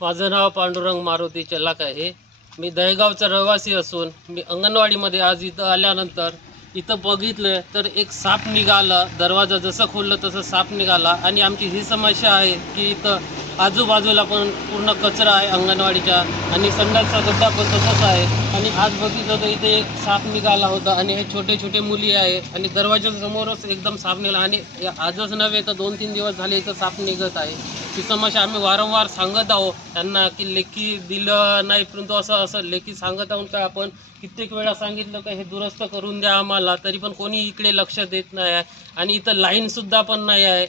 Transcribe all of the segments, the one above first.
माझं नाव पांडुरंग मारुती चल्लाक आहे. मी दहेगावचा रहिवासी असून मी अंगणवाडीमध्ये आज इथं आल्यानंतर इथं बघितलं तर एक साप निघाला. दरवाजा जसं खोललं तसं साप निघाला आणि आमची ही समस्या आहे की इथं आजूबाजूला पण पूर्ण कचरा आहे अंगणवाडीच्या आणि संडासचा गड्डा पण तसंच आहे. आणि आज बघितलं तर इथे एक साप निघाला होता आणि हे छोटे छोटे मुली आहे आणि दरवाजासमोरच एकदम साप निघाला आणि आजच नव्हे तर 2-3 दिवस झाले इथं साप निघत आहे. ही समस्या आम्ही वारंवार सांगत आहोत त्यांना की लेखी दिलं नाही, परंतु असं लेखी सांगत आहोत का आपण कित्येक वेळा सांगितलं का हे दुरुस्त करून द्या आम्हाला, तरी पण कोणी इकडे लक्ष देत नाही आहे. आणि इथं लाईनसुद्धा पण नाही आहे.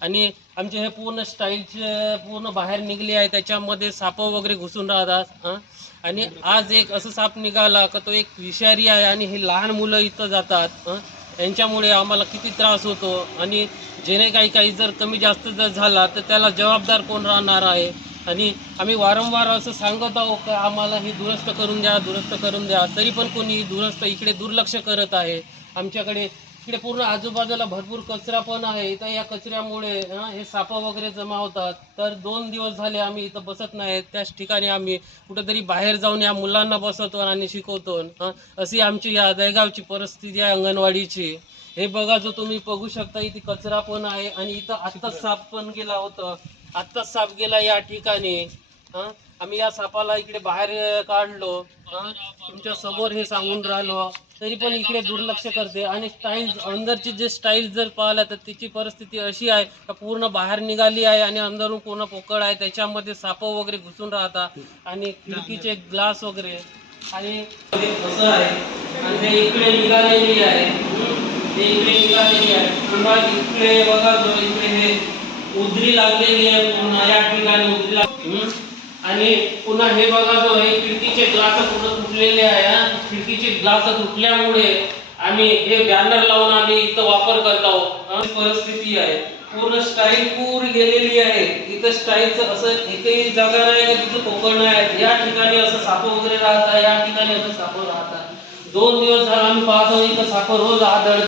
आणि आमचे हे पूर्ण स्टाईलचे पूर्ण बाहेर निघले आहे, त्याच्यामध्ये सापं वगैरे घुसून राहतात. आणि आज एक असं साप निघाला का तो एक विषारी आहे आणि हे लहान मुलं इथं जातात. यांच्यामुळे आम्हाला किती त्रास होतो आणि जेणे काही जर कमी जास्त जर झाला तर त्याला जबाबदार कोण राहणार आहे. आणि आम्ही वारंवार असं सांगत आहोत का आम्हाला ही दुरुस्त करून द्या, दुरुस्त करून द्या, तरी पण कोणी दुरुस्त इकडे दुर्लक्ष करत आहे. आमच्याकडे इकडे पूर्ण आजूबाजूला भरपूर कचरा पण आहे. इथं या कचऱ्यामुळे हे सापं वगैरे जमा होतात. तर 2 दिवस झाले आम्ही इथं बसत नाही. त्याच ठिकाणी आम्ही कुठंतरी बाहेर जाऊन या मुलांना बसवतो आणि शिकवतो. अशी आमची या दहेगावची परिस्थिती आहे अंगणवाडीची. हे बघा, जो तुम्ही बघू शकता इथे कचरा पण आहे आणि इथं आत्ताच साप पण गेला होता. आत्ताच साप गेला या ठिकाणी. आम्ही या सापाला इकडे बाहेर काढलो. तुमच्या समोर हे सांगून राहिलो, तरी पण इकडे दुर्लक्ष करते. आणि स्टाईल अंदरची जे स्टाईल जर पाहिलं तर तिची परिस्थिती अशी आहे का पूर्ण बाहेर निघाली आहे आणि अंदरून पूर्ण पोकळ आहे. त्याच्यामध्ये साप वगैरे घुसून राहतात आणि खिडकीचे ग्लास वगैरे आणि असं आहे. आणि ते इकडे निघालेली आहे. ते इकडे निघालेली आहे. पुन्हा इकडे बघा, जो इकडे हे उधरी लागलेली आहे पूर्ण या ठिकाणी उधरी. आणि पुन्हा हे बघा, जो हे खिडकीचे ग्लास पूर्ण तुटलेले आहे. खिडकीचे ग्लास तुटल्यामुळे आम्ही हे बॅनर लावून आम्ही इथं वापर करत आहोत. परिस्थिती आहे पूर्ण स्टाईल पूर्ण गेलेली आहे. इथं स्टाईलचं असं एकही जागा नाही का तिथं पोकळ नाही. या ठिकाणी असं साप वगैरे राहतात, या ठिकाणी असं साप राहतात. 2 दिवस झाले आम्ही पाहतो इथं साप रोज आढळतात.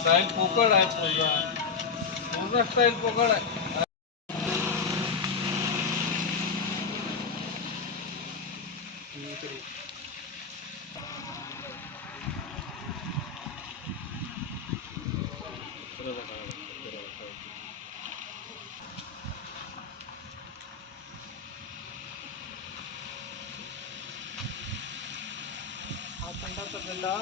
स्टाईल पोकळ आहे, पूर्ण स्टाईल पोकळ आहे. हा खंडाचा गल्ला